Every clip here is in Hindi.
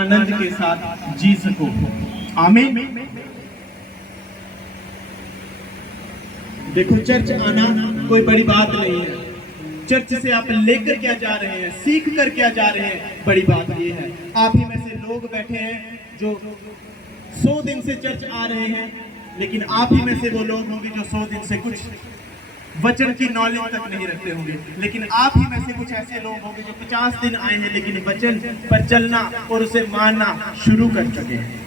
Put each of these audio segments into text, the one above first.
आनंद के साथ जी सको। आमीन। देखो, चर्च आना कोई बड़ी बात नहीं है। चर्च से आप लेकर क्या जा रहे हैं, सीख कर क्या जा रहे हैं, बड़ी बात ये है। आप ही में से लोग बैठे हैं जो 100 दिन से चर्च आ रहे हैं, लेकिन आप ही में से वो लोग होंगे जो 100 दिन से कुछ वचन की नॉलेज तक नहीं रखते होंगे। लेकिन आप ही में से कुछ ऐसे लोग होंगे जो 50 दिन आए हैं, लेकिन वचन पर चलना और उसे मानना शुरू कर चुके हैं।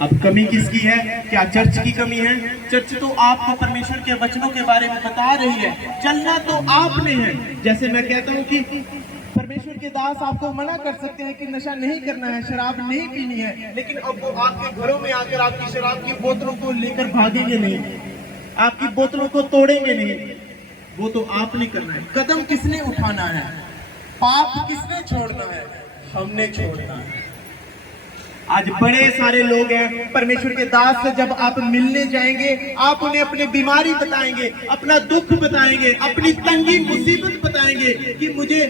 अब कमी किसकी है? क्या चर्च की कमी है? चर्च तो आपको परमेश्वर के वचनों के बारे में बता रही है, चलना तो आपने है। जैसे मैं कहता हूँ कि परमेश्वर के दास आपको मना कर सकते हैं कि नशा नहीं करना है, शराब नहीं पीनी है, लेकिन अब वो आपके घरों में आकर आपकी शराब की बोतलों को लेकर भागेंगे नहीं, आपकी बोतलों को तोड़ेंगे नहीं। वो तो आपने करना है। कदम किसने उठाना है? पाप किसने छोड़ना है? हमने छोड़ना है। आज बड़े सारे लोग हैं, परमेश्वर के दास से जब आप मिलने जाएंगे, आप उन्हें अपनी बीमारी बताएंगे, अपना दुख बताएंगे, अपनी तंगी मुसीबत बताएंगे कि मुझे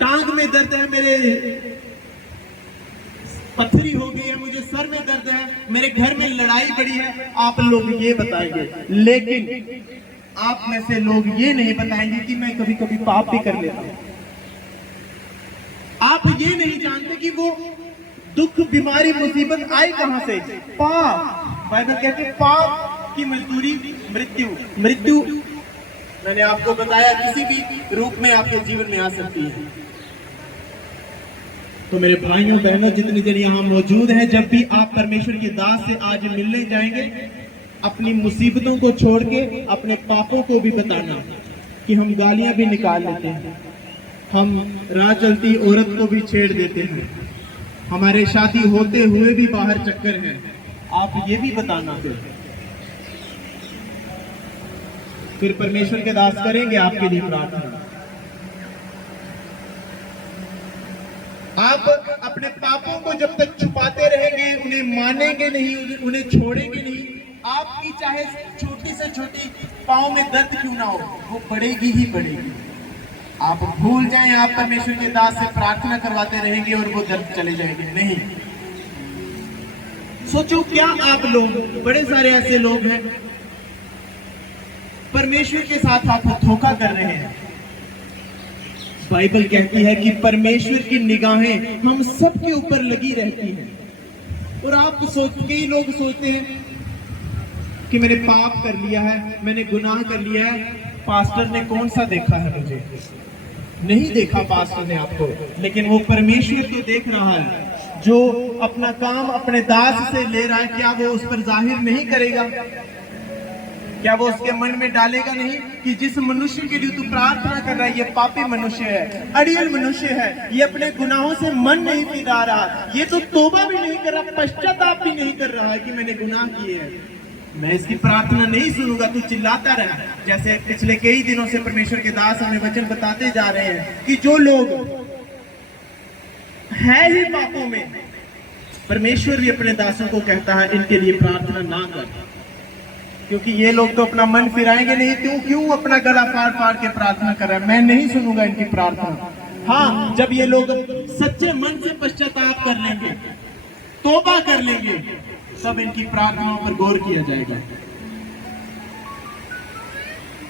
टांग में दर्द है, मेरे पथरी हो गई है, मुझे सर में दर्द है, मेरे घर में लड़ाई बड़ी है, आप लोग ये बताएंगे। लेकिन आप में से लोग ये नहीं बताएंगे कि मैं कभी कभी पाप भी कर लेता हूं। आप ये नहीं जानते कि वो दुख, बीमारी, मुसीबत आई कहां से? पाप। बाइबल कहते हैं पाप की मजदूरी मृत्यु। मृत्यु मैंने आपको बताया किसी भी रूप में आपके जीवन में आ सकती है। तो मेरे भाइयों बहनों, जितने जन यहाँ मौजूद हैं, जब भी आप परमेश्वर के दास से आज मिलने जाएंगे, अपनी मुसीबतों को छोड़ के अपने पापों को भी बताना कि हम गालियां भी निकाल लेते हैं, हम राह चलती औरत को भी छेड़ देते हैं, हमारे शादी होते हुए भी बाहर चक्कर है। आप ये भी बताना। फिर परमेश्वर के दास करेंगे आपके लिए प्रार्थना। आप अपने पापों को जब तक छुपाते रहेंगे, उन्हें मानेंगे नहीं, उन्हें छोड़ेंगे नहीं, आपकी चाहे छोटी से छोटी पाँव में दर्द क्यों ना हो, वो बढ़ेगी ही बढ़ेगी। आप भूल जाएं, आप परमेश्वर के दास से प्रार्थना करवाते रहेंगे और वो दर्द चले जाएंगे नहीं। सोचो, क्या आप लोग, बड़े सारे ऐसे लोग हैं, परमेश्वर के साथ आप धोखा कर रहे हैं। बाइबल कहती है कि परमेश्वर की निगाहें हम सब के ऊपर लगी रहती हैं। और आप कई लोग सोचते हैं कि मैंने पाप कर लिया है, मैंने गुनाह कर लिया है, पास्टर ने कौन सा देखा है मुझे? नहीं देखा पास्टर ने आपको, लेकिन वो परमेश्वर तो देख रहा है। जो अपना काम अपने दास से ले रहा है, क्या वो उस पर जाहिर नहीं करेगा? क्या वो उसके मन में डालेगा नहीं कि जिस मनुष्य के लिए तू प्रार्थना कर रहा है, ये पापी मनुष्य है, अड़ियल मनुष्य है, ये अपने गुनाहों से मन नहीं फिरा रहा, ये तो तौबा भी नहीं कर रहा, पश्चाताप भी नहीं कर रहा है कि मैंने गुनाह किए हैं, मैं इसकी प्रार्थना नहीं सुनूंगा, तू चिल्लाता रहा। जैसे पिछले कई दिनों से परमेश्वर के दास हमें वचन बताते जा रहे हैं कि जो लोग है ही पापों में, परमेश्वर भी अपने दासों को कहता है इनके लिए प्रार्थना ना कर, क्योंकि ये लोग तो अपना मन फिराएंगे नहीं। क्यों अपना गला फाड़ फाड़ के प्रार्थना कर रहा है? मैं नहीं सुनूंगा इनकी प्रार्थना। हाँ, जब ये लोग सच्चे मन से पश्चाताप कर लेंगे, तौबा कर लेंगे, सब इनकी प्रार्थनाओं पर गौर किया जाएगा।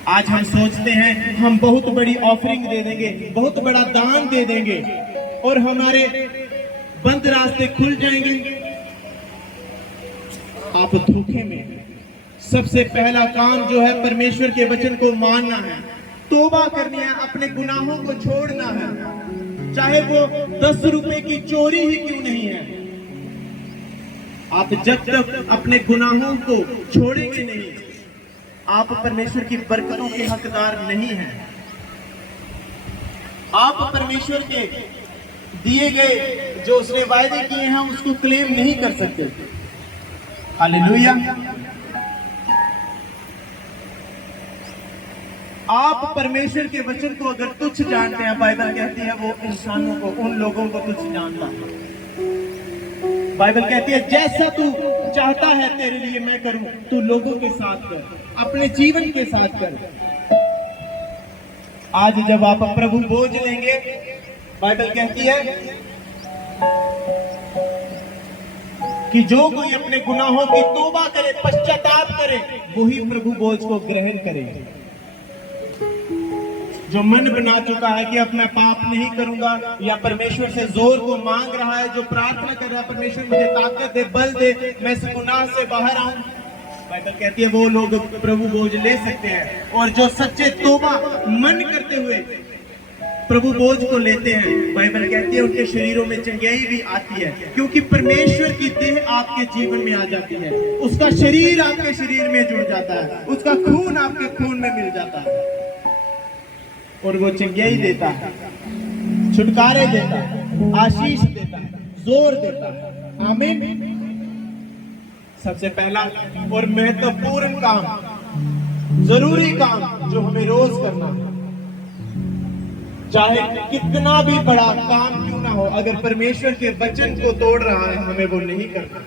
आज हम सोचते हैं हम बहुत बड़ी ऑफरिंग दे देंगे, बहुत बड़ा दान दे देंगे और हमारे बंद रास्ते खुल जाएंगे। आप धोखे में। सबसे पहला काम जो है, परमेश्वर के वचन को मानना है, तौबा करनी है, अपने गुनाहों को छोड़ना है, चाहे वो 10 रुपए की चोरी ही क्यों नहीं है। आप जब तक अपने गुनाहों को छोड़ेंगे नहीं, आप परमेश्वर की बरकतों के हकदार नहीं हैं। आप परमेश्वर के दिए गए जो उसने वायदे किए हैं उसको क्लेम नहीं कर सकते। हालेलुया। आप परमेश्वर के वचन को अगर तुच्छ जानते हैं, बाइबल कहती है वो इंसानों को, उन लोगों को तुच्छ जानता है। बाइबल कहती है जैसा तू चाहता है तेरे लिए मैं करूं, तू लोगों के साथ कर, अपने जीवन के साथ कर। आज जब आप प्रभु बोझ लेंगे, बाइबल कहती है कि जो कोई अपने गुनाहों की तौबा करे, पश्चाताप करे, वही प्रभु बोझ को ग्रहण करे। जो मन बना चुका है कि अब मैं पाप नहीं करूंगा, या परमेश्वर से जोर को मांग रहा है, जो प्रार्थना कर रहा है परमेश्वर मुझे ताकत दे, बल दे, मैं इस गुनाह से बाहर आऊं, बाइबल कहती है वो लोग प्रभु बोझ ले सकते हैं। और जो सच्चे तौबा मन करते हुए प्रभु बोझ को लेते हैं, बाइबल कहती है उनके शरीरों में चंगाई भी आती है, क्योंकि परमेश्वर की देह आपके जीवन में आ जाती है, उसका शरीर आपके शरीर में जुड़ जाता है, उसका खून आपके खून में मिल जाता है, और वो चंगाई देता है, छुटकारे देता है, आशीष देता है, जोर देता है। आमीन। सबसे पहला और महत्वपूर्ण काम, जरूरी काम जो हमें रोज करना है, चाहे कितना भी बड़ा काम क्यों ना हो, अगर परमेश्वर के वचन को तोड़ रहा है हमें वो नहीं करना।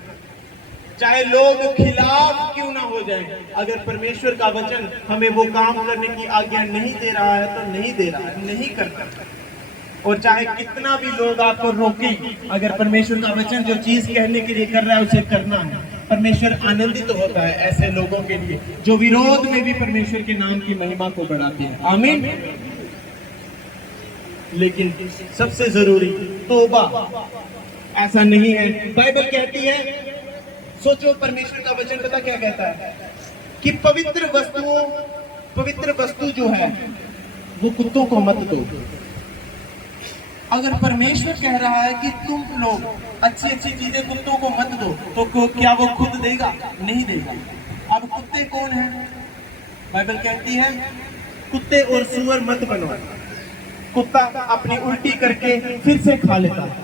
चाहे लोग खिलाफ क्यों ना हो जाए, अगर परमेश्वर का वचन हमें वो काम करने की आज्ञा नहीं दे रहा है तो नहीं दे रहा है, नहीं करना। और चाहे कितना भी लोग आपको रोकें, अगर परमेश्वर का वचन जो चीज कहने के लिए कर रहा है उसे करना है। परमेश्वर आनंदित तो होता है ऐसे लोगों के लिए जो विरोध में भी परमेश्वर के नाम की महिमा को बढ़ाते हैं। आमीन। लेकिन सबसे जरूरी तौबा ऐसा नहीं है। बाइबल कहती है, सोचो परमेश्वर का वचन पता क्या कहता है कि पवित्र वस्तु जो है वो कुत्तों को मत दो। अगर परमेश्वर कह रहा है कि तुम लोग अच्छी अच्छी चीजें कुत्तों को मत दो, तो क्या वो खुद देगा? नहीं देगा। अब कुत्ते कौन है? बाइबल कहती है कुत्ते और सुअर मत बनो। कुत्ता अपनी उल्टी करके फिर से खा लेता है,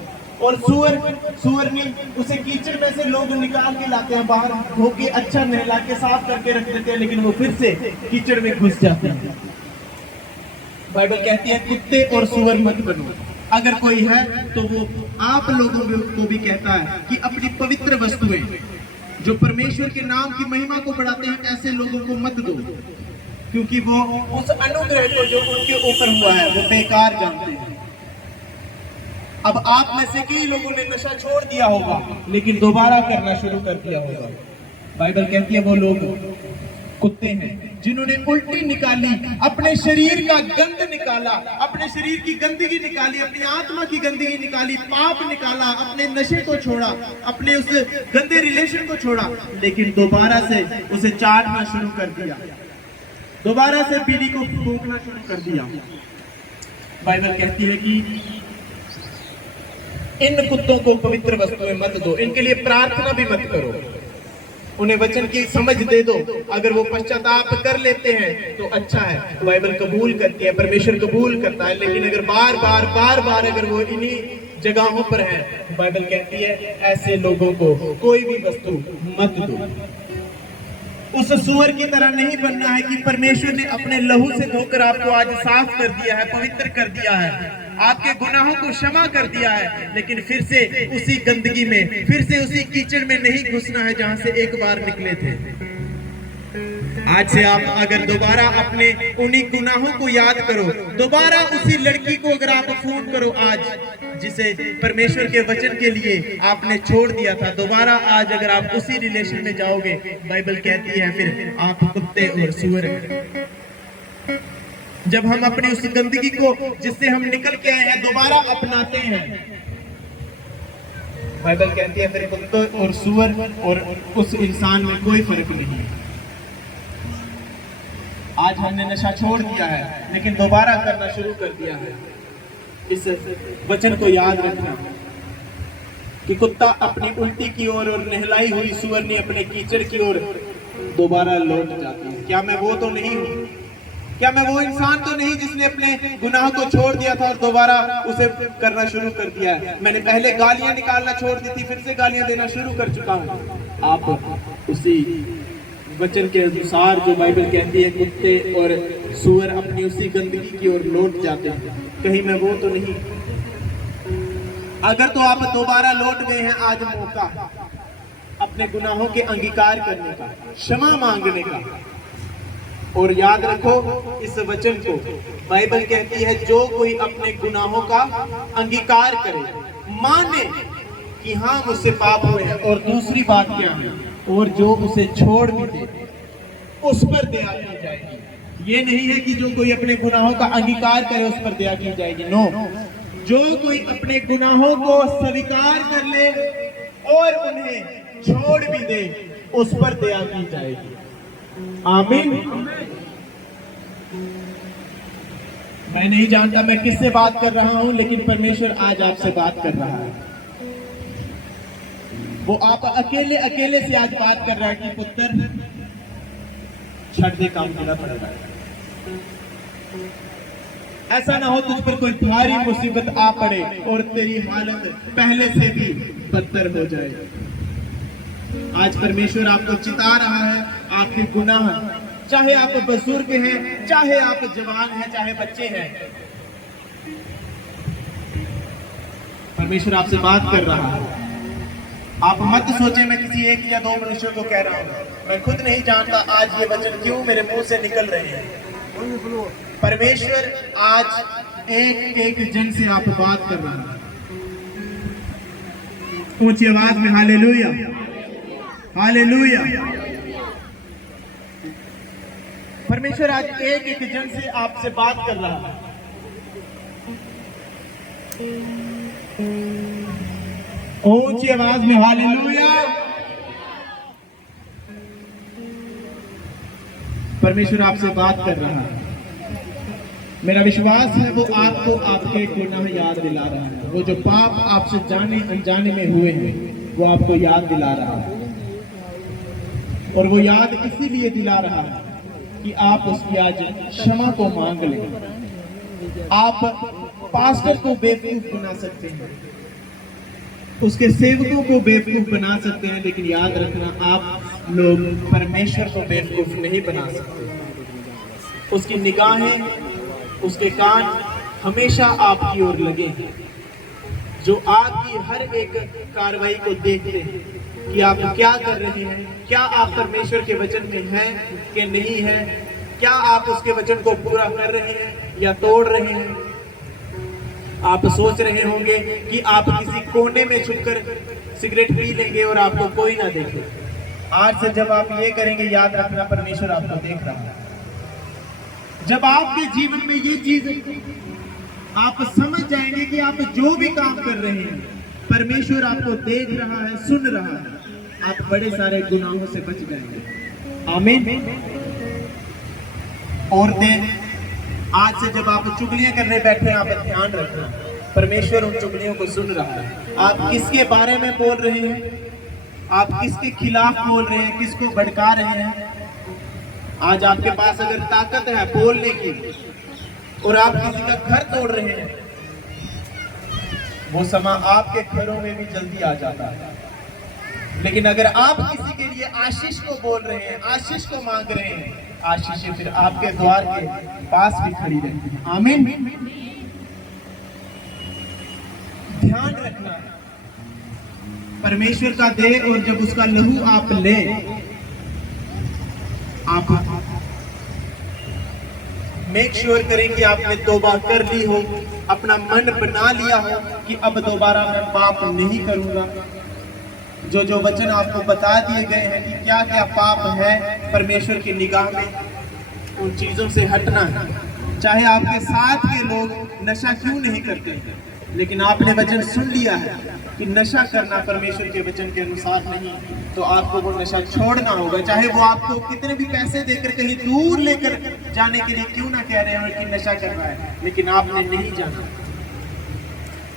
और सुअर ने उसे कीचड़ में से लोग निकाल के लाते हैं बाहर, धो के अच्छा नहला के साफ करके रख देते हैं, लेकिन वो फिर से कीचड़ में घुस जाते हैं। बाइबल कहती है कुत्ते और सुअर मत बनो। अगर कोई है तो वो आप लोगों को भी कहता है कि अपनी पवित्र वस्तुएं जो परमेश्वर के नाम की महिमा को बढ़ाते हैं ऐसे लोगों को मत दो, क्योंकि वो उस अनुग्रह को जो उनके ऊपर हुआ है वो बेकार जानते हैं। अब आप में से कई लोगों ने नशा छोड़ दिया होगा लेकिन दोबारा करना शुरू कर दिया होगा। बाइबल कहती है वो लोग कुत्ते हैं जिन्होंने उल्टी निकाली, अपने शरीर का गंद निकाला, अपने शरीर की गंदगी निकाली, अपनी आत्मा की गंदगी निकाली, पाप निकाला, अपने नशे को छोड़ा, अपने उस गंदे रिलेशन को छोड़ा, लेकिन दोबारा से उसे चाटना शुरू कर दिया, दोबारा से पीढ़ी को फूंकना शुरू कर दिया। बाइबल कहती है कि इन कुत्तों को पवित्र वस्तुएं मत दो, इनके लिए प्रार्थना भी मत करो, उन्हें वचन की समझ दे दो। अगर वो पश्चाताप कर लेते हैं तो अच्छा है, बाइबल कबूल करती है, परमेश्वर कबूल करता है। लेकिन अगर बार बार अगर वो इन्हीं जगहों पर है, बाइबल कहती है ऐसे लोगों को कोई भी वस्तु मत दो। उस सुअर की तरह नहीं बनना है कि परमेश्वर ने अपने लहू से धोकर आपको आज साफ कर दिया है, पवित्र कर दिया है, आपके गुनाहों को क्षमा कर दिया है, लेकिन फिर से उसी गंदगी में, फिर से उसी कीचड़ में नहीं घुसना है जहां से एक बार निकले थे। आज से आप अगर दोबारा अपने उन्हीं गुनाहों को याद करो, दोबारा उसी लड़की को अगर आप फोन करो आज जिसे परमेश्वर के वचन के लिए आपने छोड़ दिया था, दोबारा आज अगर आप उसी रिलेशन में जाओगे, बाइबल कहती है फिर आप कुत्ते और सुअर हैं। जब हम अपनी उस गंदगी को जिससे हम निकल के आए हैं दोबारा अपनाते हैं, बाइबल कहती है फिर कुत्ते और सुअर और उस इंसान में कोई फर्क नहीं है। आज हमने नशा छोड़ दिया है लेकिन दोबारा करना शुरू कर दिया है। इस वचन को याद रखना कि कुत्ता अपनी उल्टी की ओर और नहलाई हुई सुअर ने अपने कीचड़ की ओर दोबारा लौट जाती है। क्या मैं वो तो नहीं हूं? क्या मैं वो इंसान तो नहीं जिसने अपने गुनाह को छोड़ दिया था और दोबारा उसे करना शुरू कर दिया है? मैंने पहले गालियां निकालना छोड़ दी थी, फिर से गालियां देना शुरू कर चुका हूं। आप उसी वचन के अनुसार जो बाइबल कहती है कुत्ते और सुअर अपनी उसी गंदगी की ओर लौट जाते हैं, कहीं मैं वो तो नहीं? अगर तो आप दोबारा लौट गए हैं, आज मौका अपने गुनाहों के अंगीकार करने का, क्षमा मांगने का। और याद रखो इस वचन को, बाइबल कहती है जो कोई अपने गुनाहों का अंगीकार करे, माने कि हाँ मुझसे पाप हुए हैं, और दूसरी बात क्या है, और जो उसे छोड़ भी दे उस पर दया की जाएगी। ये नहीं है कि जो कोई अपने गुनाहों का अंगीकार करे उस पर दया की जाएगी। नो, जो कोई अपने गुनाहों को स्वीकार कर ले और उन्हें छोड़ भी दे उस पर दया की जाएगी। आमीन। मैं नहीं जानता मैं किससे बात कर रहा हूं, लेकिन परमेश्वर आज आपसे बात कर रहा है। वो आप अकेले अकेले से आज बात कर रहा है कि पुत्र छठ दे काम करना पड़ेगा। ऐसा ना हो तुझ पर कोई भारी मुसीबत आ पड़े और तेरी हालत पहले से भी बदतर हो जाए। आज परमेश्वर आपको चिता रहा है, आपके गुनाह, चाहे आप बुजुर्ग हैं, चाहे आप जवान हैं, चाहे बच्चे हैं, परमेश्वर आपसे बात कर रहा है। आप मत सोचे मैं किसी एक या दो मनुष्यों को कह रहा हूं, मैं खुद नहीं जानता आज ये वचन क्यों मेरे मुंह से निकल रहे हैं। परमेश्वर आज एक एक जन से आप बात कर रहा है। ऊंची आवाज में हालेलुया, हालेलुया। परमेश्वर आज एक एक जन से आपसे बात कर रहा है। ऊंची आवाज में हालेलुया। परमेश्वर आपसे बात कर रहा है। मेरा विश्वास है वो आपको आपके गुनाह याद दिला रहा है। वो जो पाप आपसे जाने अनजाने में हुए हैं वो आपको याद दिला रहा है, और वो याद इसीलिए दिला रहा है कि आप उसकी आज क्षमा को मांग लें। आप पास्टर को बेवकूफ बना सकते हैं, उसके सेवकों को बेवकूफ बना सकते हैं, लेकिन याद रखना आप लोग परमेश्वर को बेवकूफ नहीं बना सकते। उसकी निगाहें, उसके कान हमेशा आपकी ओर लगे हैं, जो आपकी हर एक कार्रवाई को देखते हैं कि आप क्या कर रहे हैं, क्या आप परमेश्वर के वचन में हैं कि नहीं है, क्या आप उसके वचन को पूरा कर रहे हैं या तोड़ रहे हैं। आप सोच रहे होंगे कि आप किसी कोने में छुपकर सिगरेट पी लेंगे और आपको कोई ना देखे। आज से जब आप ये करेंगे, याद रखना परमेश्वर आपको देख रहा है। जब आपके जीवन में ये चीज आप समझ जाएंगे कि आप जो भी काम कर रहे हैं परमेश्वर आपको देख रहा है, सुन रहा है, आप बड़े सारे गुनाहों से बच जाएंगे। आमीन। औरतें, आज से जब आप चुगलियां करने बैठे आप ध्यान रखना, परमेश्वर उन चुगलियों को सुन रहा है। आप किसके बारे में बोल रहे हैं, आप किसके खिलाफ बोल रहे हैं, किसको भड़का रहे हैं। आज आपके पास अगर ताकत है बोलने की और आप किसी का घर तोड़ रहे हैं, वो समा आपके घरों में भी जल्दी आ जाता है। लेकिन अगर आप किसी के लिए आशीष को बोल रहे हैं, आशीष को मांग रहे हैं, आशीष फिर आपके द्वार के पास भी खड़ी रहती है। आमीन। ध्यान रखना है, परमेश्वर का देह और जब उसका लहू आप ले, आप मेक श्योर करें कि आपने तौबा कर ली हो, अपना मन बना लिया हो कि अब दोबारा मैं पाप नहीं करूंगा। जो जो वचन आपको बता दिए गए हैं कि क्या क्या पाप है परमेश्वर की निगाह में, उन चीजों से हटना है। चाहे आपके साथ के लोग नशा क्यों नहीं करते, लेकिन आपने वचन सुन लिया है कि नशा करना परमेश्वर के वचन के अनुसार नहीं, तो आपको वो नशा छोड़ना होगा। चाहे वो आपको कितने भी पैसे देकर कहीं दूर लेकर जाने के लिए क्यों ना कह रहे हो कि नशा कर रहा है, लेकिन आपने नहीं जाना।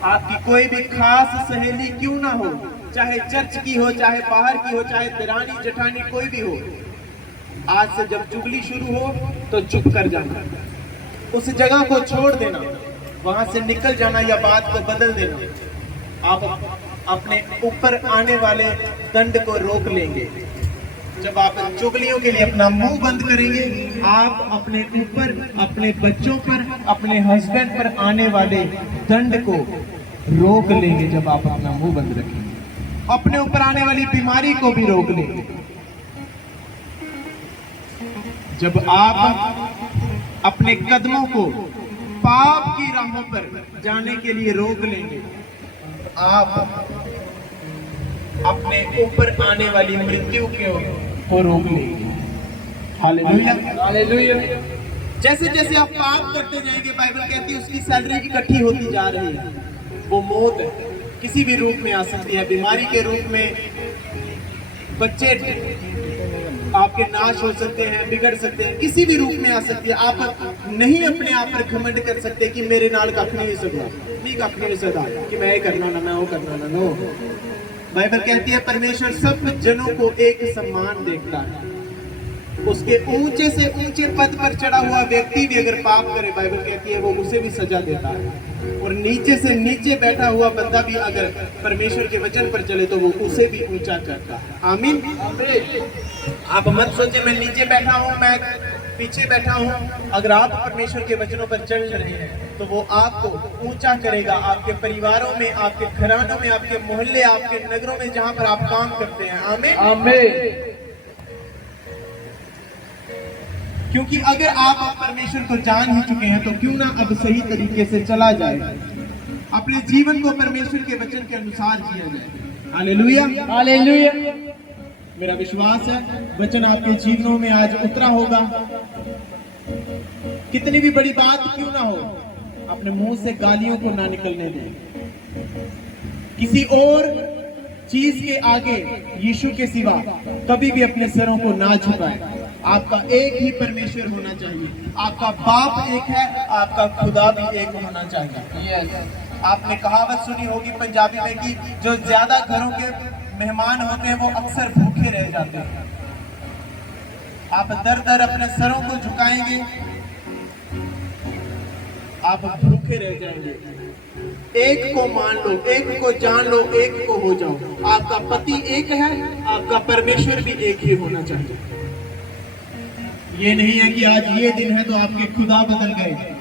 आपकी कोई भी खास सहेली क्यों ना हो, चाहे चर्च की हो, चाहे बाहर की हो, चाहे दरानी जेठानी कोई भी हो, आज से जब चुगली शुरू हो तो चुप कर जाना, उस जगह को छोड़ देना, वहां से निकल जाना या बात को बदल देना। आप अपने ऊपर आने वाले दंड को रोक लेंगे। जब आप चुगलियों के लिए अपना मुंह बंद करेंगे, आप अपने ऊपर, अपने बच्चों पर, अपने हस्बैंड पर आने वाले दंड को रोक लेंगे। जब आप अपना मुंह बंद रखेंगे, अपने ऊपर आने वाली बीमारी को भी रोक लेंगे। जब आप अपने कदमों को पाप की राहों पर जाने के लिए रोक लेंगे, आप अपने ऊपर आने वाली मृत्यु को रोक लेगी। Hallelujah hallelujah. जैसे जैसे आप पाप करते जाएंगे, बाइबल कहती है उसकी सैलरी इकट्ठी होती जा रही है। वो मौत किसी भी रूप में आ सकती है, बीमारी के रूप में, बच्चे आपके नाश हो सकते हैं, बिगड़ सकते हैं, किसी भी रूप में आ सकती है। आप नहीं अपने आप पर घमंड कर सकते कि मेरे नाल कख नहीं हो सकता, नहीं कख नहीं हो सकता कि मैं ये करना ना, मैं वो करना ना। नो, बाइबल कहती है परमेश्वर सब जनों को एक सम्मान देखता है। उसके ऊंचे से ऊंचे पद पर चढ़ा हुआ व्यक्ति भी अगर पाप करे, बाइबल कहती है वो उसे भी सजा देता है। और नीचे से नीचे बैठा हुआ बंदा भी अगर परमेश्वर के वचन पर चले तो वो उसे भी ऊंचा करता है। आमीन। आप मत सोचे मैं नीचे बैठा हूँ, मैं पीछे बैठा हूँ। अगर आप परमेश्वर के वचनों पर चल रहे हैं तो वो आपको ऊंचा करेगा, आपके परिवारों में, आपके घरानों में, आपके मोहल्ले, आपके नगरों में जहां पर आप काम करते हैं। आमीन आमीन। क्योंकि अगर आप परमेश्वर को जान ही चुके हैं तो क्यों ना अब सही तरीके से चला जाए, अपने जीवन को परमेश्वर के वचन के अनुसार जिया जाए। Hallelujah hallelujah. मेरा विश्वास है वचन आपके जीवनों में आज उतरा होगा। कितनी भी बड़ी बात क्यों ना हो, अपने मुंह से गालियों को ना निकलने दें। किसी और चीज के आगे यीशु के सिवा कभी भी अपने सरों को ना झुकाएं। आपका एक ही परमेश्वर होना चाहिए, आपका बाप एक है, आपका खुदा भी एक होना चाहिए। आपने कहावत सुनी होगी पंजाबी में कि जो ज्यादा घरों के मेहमान होते हैं वो अक्सर भूखे रह जाते हैं। आप दर दर अपने सरों को झुकाएंगे, आप भूखे रह जाएंगे। एक को मान लो, एक को जान लो, एक को हो जाओ। आपका पति एक है, आपका परमेश्वर भी एक ही होना चाहिए। ये नहीं है कि आज ये दिन है तो आपके खुदा बदल गए,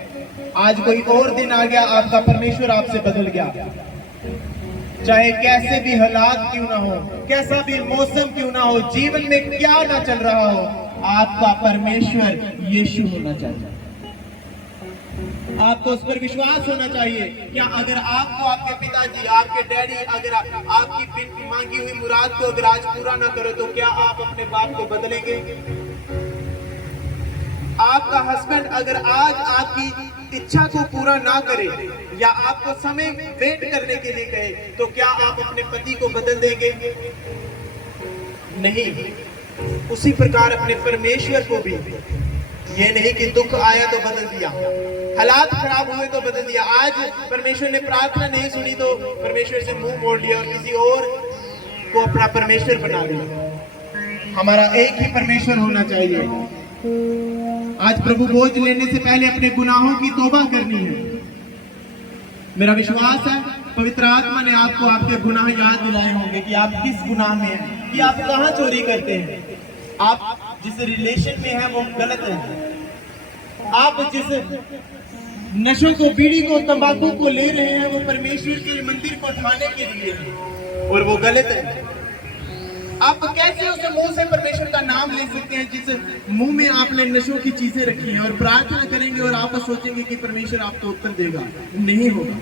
आज कोई और दिन आ गया आपका परमेश्वर आपसे बदल गया। चाहे कैसे भी हालात क्यों ना हो, कैसा भी मौसम क्यों ना हो, जीवन में क्या ना चल रहा हो, आपका परमेश्वर यीशु होना चाहिए। आपको उस पर विश्वास होना चाहिए। क्या अगर आपको आपके पिताजी, आपके डैडी अगर आपकी मांगी हुई मुराद को अगर आज पूरा ना करे तो क्या आप अपने बाप को बदलेंगे? आपका हस्बैंड अगर आज आपकी इच्छा को पूरा ना करे या आपको समय वेट करने के लिए कहे तो क्या आप अपने पति को बदल देंगे? नहीं। उसी प्रकार अपने परमेश्वर को भी, ये नहीं कि दुख आया तो बदल दिया, हालात खराब हुए तो बदल दिया। आज परमेश्वर ने प्रार्थना नहीं सुनी तो परमेश्वर से मुंह मोड़ लिया और किसी और को अपना परमेश्वर बना लिया। हमारा एक ही परमेश्वर होना चाहिए। आज प्रभु बोझ लेने से पहले अपने गुनाहों की तौबा करनी है। मेरा विश्वास है पवित्र आत्मा ने आपको आपके गुनाह याद दिलाए होंगे कि आप किस गुनाह में हैं, कि आप कहाँ चोरी करते हैं, आप जिस रिलेशन में हैं वो गलत है, आप जिस नशों को, बीड़ी को, तंबाकू को ले रहे हैं वो परमेश्वर के मंदिर को ढाने के लिए है और वो गलत है। आप कैसे उस मुंह से परमेश्वर का नाम ले सकते हैं जिस मुंह में आपने नशों की चीजें रखी हैं और प्रार्थना करेंगे और आप सोचेंगे कि परमेश्वर आपको उत्तर देगा? नहीं होगा।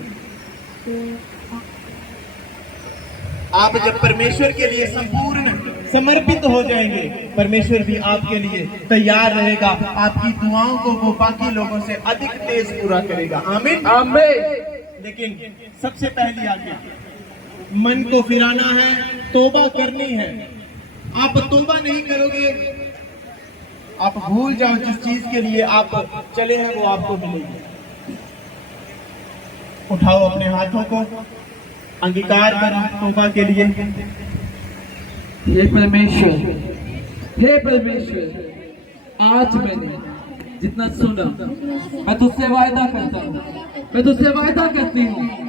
आप जब परमेश्वर के लिए संपूर्ण समर्पित हो जाएंगे, परमेश्वर भी आपके लिए तैयार रहेगा, आपकी दुआओं को वो बाकी लोगों से अधिक तेज पूरा करेगा। आमीन आमीन। लेकिन सबसे पहली आज्ञा, मन को फिराना है, तौबा करनी है। आप तौबा नहीं करोगे, आप भूल जाओ जिस चीज के लिए आप चले हैं वो आपको मिलेगी। उठाओ अपने हाथों को, अंगीकार करो तौबा के लिए। हे परमेश्वर, हे परमेश्वर, आज मैंने जितना सुना मैं तुझसे वायदा करता हूँ, मैं तुझसे वायदा करती हूँ